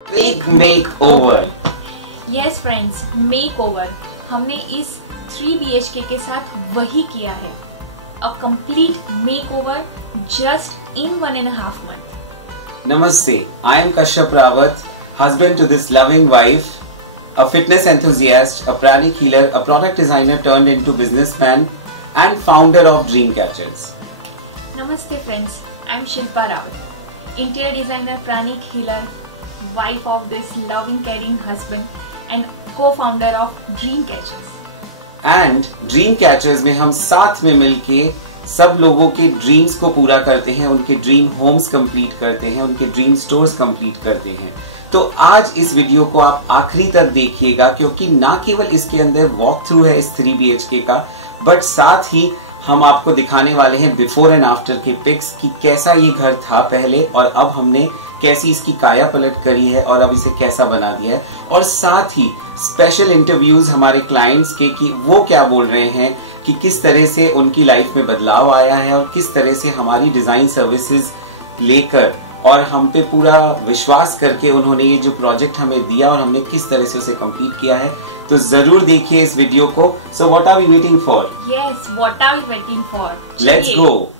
Big makeover. Yes friends, makeover हमने इस 3 BHK के साथ वही किया है। A complete makeover just in 1.5 month। Namaste, I am Kashyap Rawat, husband to this loving wife, a fitness enthusiast, a pranic healer, a product designer turned into businessman and founder of Dreamcatchers. Namaste friends, I am Shilpa Rawat, interior designer, pranic healer, wife of this loving caring husband and co-founder of Dreamcatchers. And Dreamcatchers में हम साथ में मिलके सब लोगों के dreams को पूरा करते हैं, उनके ड्रीम होम्स कंप्लीट करते हैं, उनके ड्रीम स्टोर्स कंप्लीट करते हैं। तो आज इस वीडियो को आप आखिरी तक देखिएगा, क्योंकि ना केवल इसके अंदर वॉक थ्रू है इस 3 BHK का, बट साथ ही हम आपको दिखाने वाले हैं बिफोर एंड आफ्टर के पिक्स कि कैसा ये घर था पहले और अब हमने कैसी इसकी काया पलट करी है और अब इसे कैसा बना दिया है। और साथ ही स्पेशल इंटरव्यूज हमारे क्लाइंट्स के कि वो क्या बोल रहे हैं कि किस तरह से उनकी लाइफ में बदलाव आया है और किस तरह से हमारी डिजाइन सर्विसेज लेकर और हम पे पूरा विश्वास करके उन्होंने ये जो प्रोजेक्ट हमें दिया और हमने किस तरह से उसे कंप्लीट किया है। तो जरूर देखिए इस वीडियो को। So what are we waiting for? Yes, what are we waiting for? Let's go.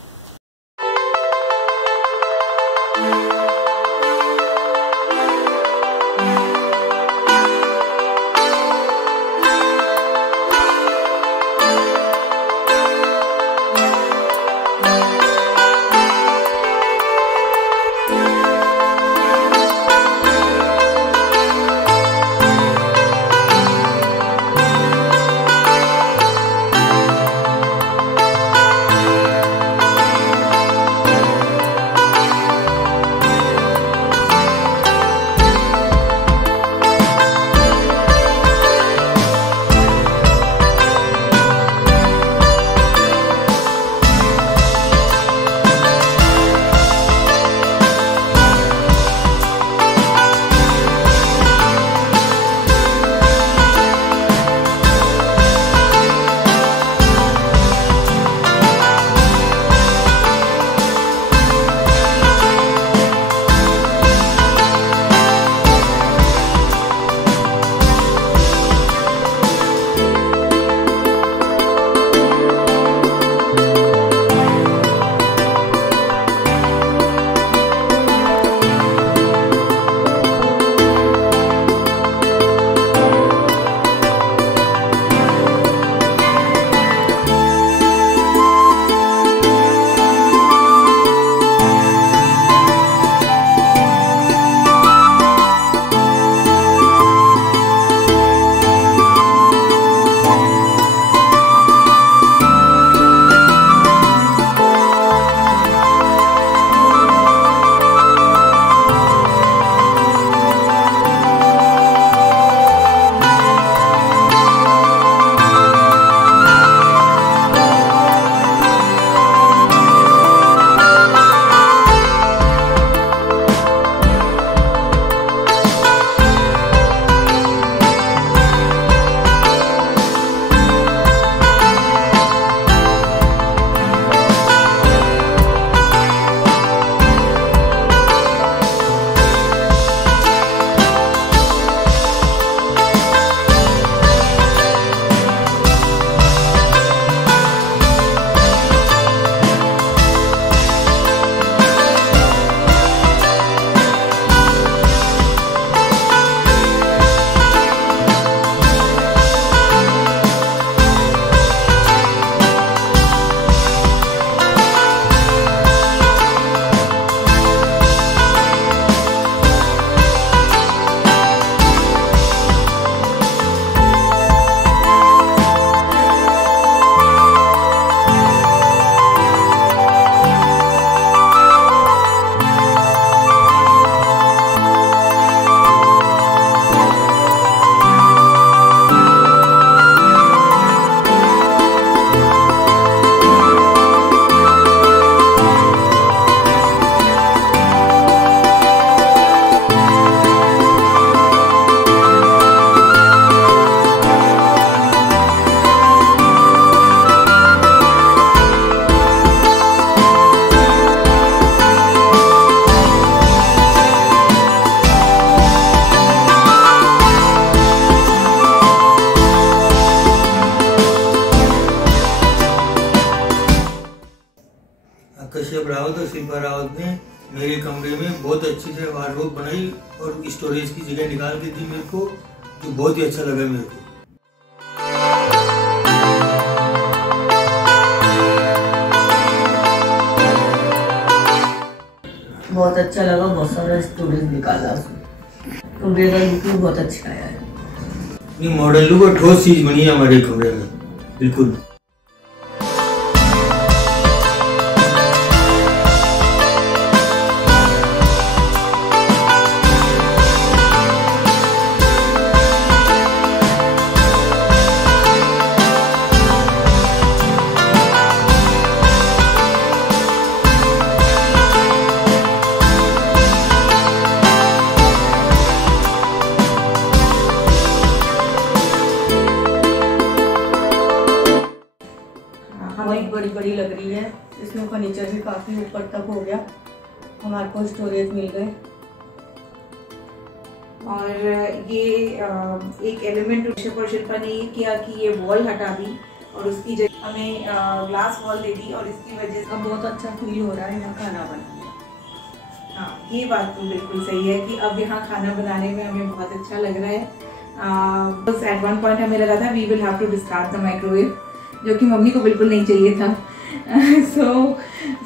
Rawat और शिल्पा रावत ने मेरे कमरे में बहुत अच्छी से वार्डरोब बनाई और स्टोरेज की जगह निकाल के दी मेरे को, जो बहुत ही अच्छा लगा मेरे को। बहुत अच्छा लगा, बहुत सारा स्टोरेज निकाला उसमें, कमरे का लुक भी बहुत अच्छा आया है। ये मॉडल लुक और ठोस चीज बनी है हमारे कमरे में, बिल्कुल। बहुत बड़ी बड़ी लग रही है, इसमें फर्नीचर भी काफ़ी ऊपर तक हो गया, हमारे को स्टोरेज मिल गए। और ये एक एलिमेंट शिल्पा ने ये किया कि ये वॉल हटा दी और उसकी जगह हमें ग्लास वॉल दे दी, और इसकी वजह से अब बहुत अच्छा फील हो रहा है यहाँ खाना बनाने। हाँ, ये बात तो बिल्कुल सही है कि अब यहाँ खाना बनाने में हमें बहुत अच्छा लग रहा है। बस एट वन पॉइंट हमें लगा था we will have to discard the microwave, जो कि मम्मी को बिल्कुल नहीं चाहिए था। So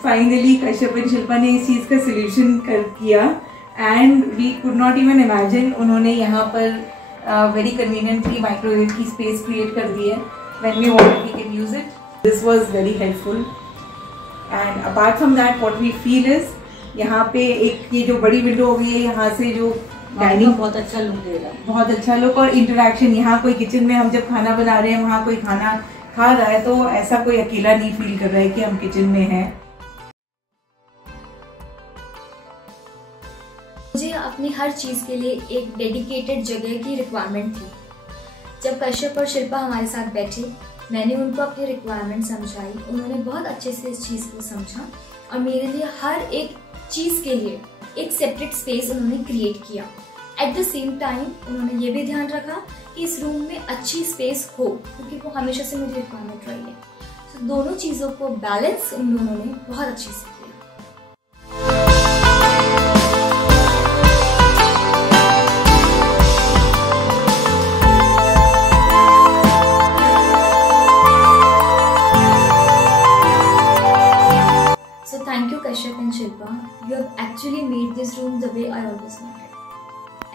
finally Kashyap and Shilpa ने इस चीज़ का सोल्यूशन कर किया, and we could not even imagine. उन्होंने यहाँ पर वेरी कन्वीनियंटली माइक्रोवेव की स्पेस क्रिएट कर दी है। When we want we can use it. This was very helpful, and apart from that what we feel is यहाँ पे एक ये जो बड़ी विंडो हो गई है, यहाँ से जो डाइनिंग बहुत अच्छा लुक दे रहा है, बहुत अच्छा लुक और इंटरेक्शन। यहाँ कोई किचन में हम जब खाना बना रहे हैं, वहाँ कोई खाना खा रहा है, तो ऐसा कोई अकेला नहीं फील कर रहा है कि हम किचन में हैं। मुझे अपनी हर चीज़ के लिए एक डेडिकेटेड जगह की रिक्वायरमेंट थी। जब कश्यप और शिल्पा हमारे साथ बैठे, मैंने उनको अपनी रिक्वायरमेंट समझाई, उन्होंने बहुत अच्छे से इस चीज़ को समझा और मेरे लिए हर एक चीज़ के लिए एक सेपरेट स्पेस उन्होंने क्रिएट किया। एट द सेम टाइम उन्होंने ये भी ध्यान रखा कि इस रूम में अच्छी स्पेस हो, क्योंकि वो हमेशा से मेरी रिक्वायरमेंट रही है। तो दोनों चीज़ों को बैलेंस उन दोनों ने बहुत अच्छे से किया। So thank you Kashyap and Shilpa. You have actually made this room the way I always wanted.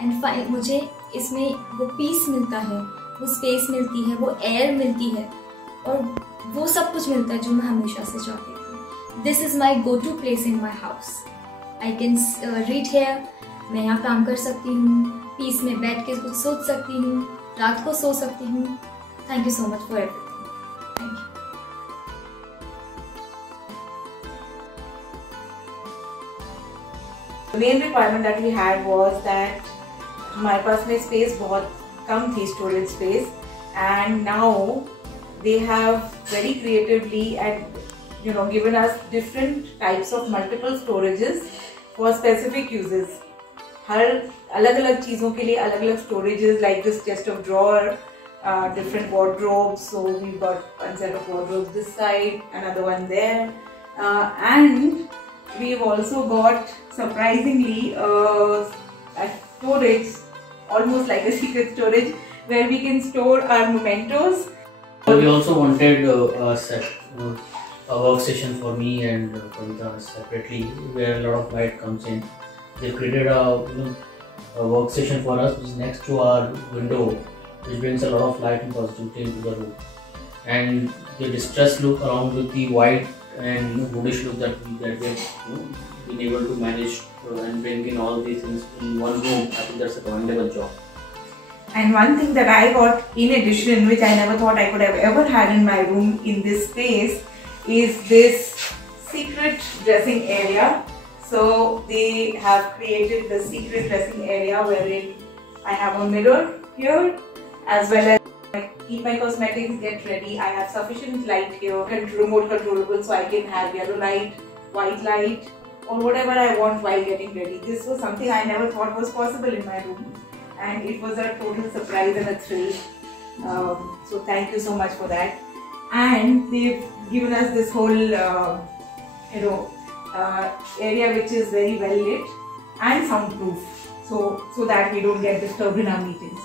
And मुझे इसमें वो पीस मिलता है, वो स्पेस मिलती है, वो एयर मिलती है और वो सब कुछ मिलता है जो मैं हमेशा से चाहती थी। This is my go to place in my house. I can read here, मैं यहाँ काम कर सकती हूँ, पीस में बैठ के कुछ सोच सकती हूँ, रात को सो सकती हूँ। Thank you so much for everything. Thank you. The main requirement that we had was that हमारे पास में स्पेस बहुत कम थी, storage space, and now they have very creatively and given us different types of multiple storages for specific uses. हर अलग अलग चीज़ों के लिए अलग अलग storages, like this chest of drawer, different wardrobes. So we've got one set of wardrobes this side, another one there, and we've also got surprisingly a storage, almost like a secret storage, where we can store our mementos. We also wanted a workstation for me and Kavita separately, where a lot of light comes in. They created a workstation for us, which is next to our window, which brings a lot of light and positivity into the room. And the distressed look along with the white and woodish look that we have been able to manage and bring in all these things in one room, I think that's a commendable job. And one thing that I got in addition, which I never thought I could have ever had in my room in this space, is this secret dressing area. So they have created the secret dressing area wherein I have a mirror here, as well as I keep my cosmetics, get ready. I have sufficient light here, remote controllable, so I can have yellow light, white light, or whatever I want while getting ready. This was something I never thought was possible in my room, and it was a total surprise and a thrill. So thank you so much for that. And they've given us this whole area which is very well lit and soundproof, so that we don't get disturbed in our meetings.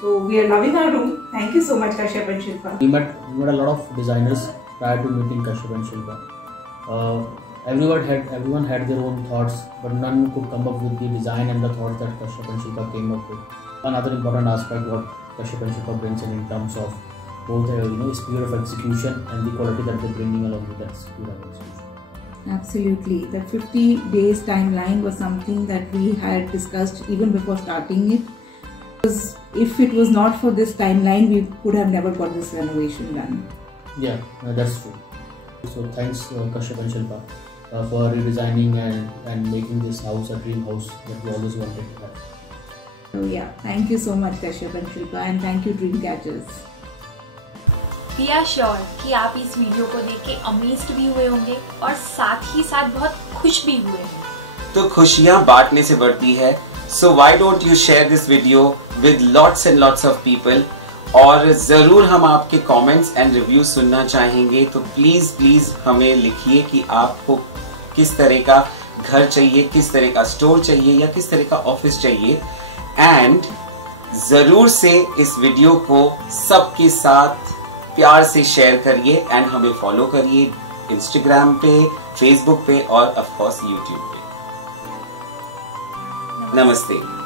So we are loving our room. Thank you so much, Kashyap and Shilpa. We met a lot of designers prior to meeting Kashyap and Shilpa. Everyone had their own thoughts, but none could come up with the design and the thoughts that Kashyap and Shilpa came up with. Another important aspect what Kashyap and Shilpa brings in terms of both speed of execution and the quality that they're bringing along with that speed of execution. Absolutely. The 50 days timeline was something that we had discussed even before starting it. Because if it was not for this timeline, we could have never got this renovation done. Yeah, that's true. So thanks Kashyap and Shilpa for redesigning and making this house a dream house that we always wanted to have. So yeah, thank you so much Kashyap and Shilpa, and thank you Dreamcatchers. We are sure कि आप इस video को देख के amazed भी हुए होंगे और साथ ही साथ बहुत खुश भी हुए हैं। तो खुशियां बांटने से बढ़ती है, so why don't you share this video with lots and lots of people। और जरूर हम आपके कमेंट्स एंड रिव्यू सुनना चाहेंगे, तो प्लीज हमें लिखिए कि आपको किस तरह का घर चाहिए, किस तरह का स्टोर चाहिए या किस तरह का ऑफिस चाहिए। एंड जरूर से इस वीडियो को सबके साथ प्यार से शेयर करिए एंड हमें फॉलो करिए इंस्टाग्राम पे, फेसबुक पे और ऑफ कोर्स यूट्यूब पे। नमस्ते।